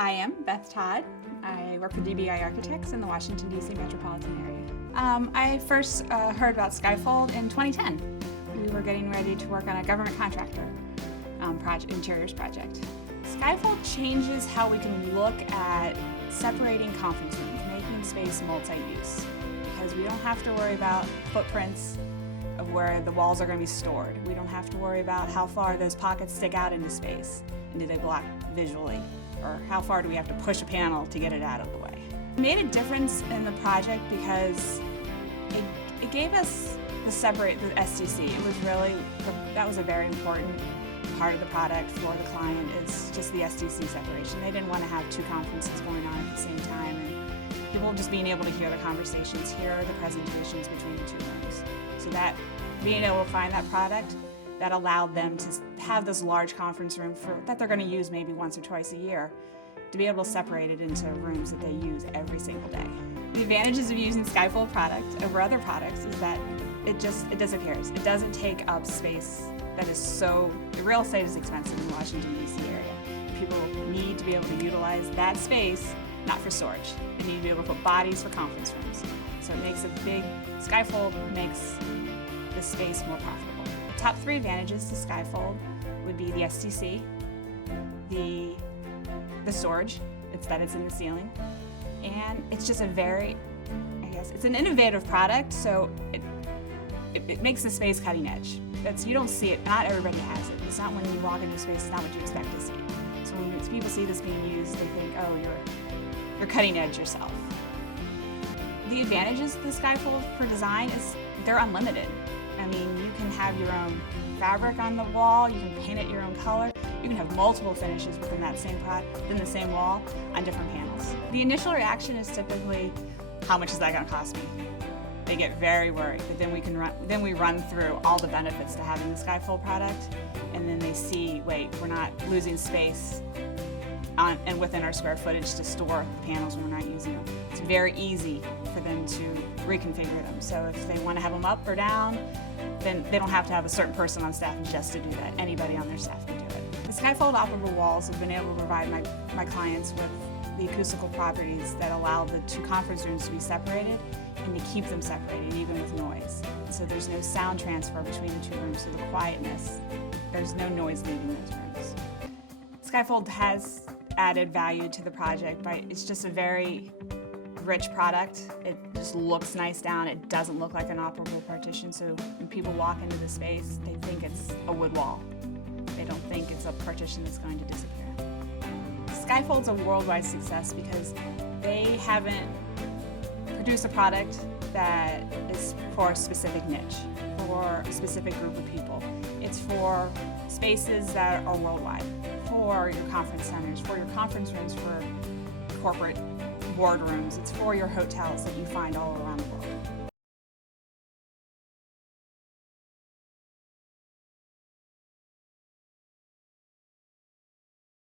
I am Beth Todd. I work for DBI Architects in the Washington, D.C. metropolitan area. I first heard about Skyfold in 2010. We were getting ready to work on a government contractor interiors project. Skyfold changes how we can look at separating conference rooms, making space multi-use, because we don't have to worry about footprints of where the walls are going to be stored. We don't have to worry about how far those pockets stick out into space and do they block visually, or how far do we have to push a panel to get it out of the way. It made a difference in the project because it gave us the STC. It was really, that was a very important part of the product for the client, is just the STC separation. They didn't want to have two conferences going on at the same time, and people just being able to hear the conversations, hear the presentations between the two rooms. So that, being able to find that product, that allowed them to have this large conference room that they're going to use maybe once or twice a year, to be able to separate it into rooms that they use every single day. The advantages of using Skyfold product over other products is that it disappears. It doesn't take up space that is so, the real estate is expensive in the Washington, D.C. area. People need to be able to utilize that space, not for storage. They need to be able to put bodies for conference rooms. So it makes Skyfold makes the space more profitable. The top three advantages to Skyfold would be the STC, the storage, it's in the ceiling, and it's just it's an innovative product, so it makes the space cutting edge. You don't see it, not everybody has it. It's not when you walk into space, it's not what you expect to see. So when people see this being used, they think, oh, you're cutting edge yourself. The advantages of the Skyfold for design is they're unlimited. I mean, you can have your own fabric on the wall, you can paint it your own color, you can have multiple finishes within the same wall on different panels. The initial reaction is typically, how much is that going to cost me? They get very worried, but then we run through all the benefits to having the Skyfold product, and then they see, wait, we're not losing space and within our square footage to store the panels when we're not using them. It's very easy for them to reconfigure them. So if they want to have them up or down, then they don't have to have a certain person on staff just to do that. Anybody on their staff can do it. The Skyfold operable walls have been able to provide my clients with the acoustical properties that allow the two conference rooms to be separated and to keep them separated even with noise. So there's no sound transfer between the two rooms, so the quietness, there's no noise leaving those rooms. Skyfold has added value to the project, it's just a very rich product. It just looks nice down. It doesn't look like an operable partition, so when people walk into the space, they think it's a wood wall. They don't think it's a partition that's going to disappear. Skyfold's a worldwide success because they haven't produced a product that is for a specific niche, for a specific group of people. It's for spaces that are worldwide, for your conference centers, for your conference rooms, for corporate boardrooms. It's for your hotels that you find all around the world.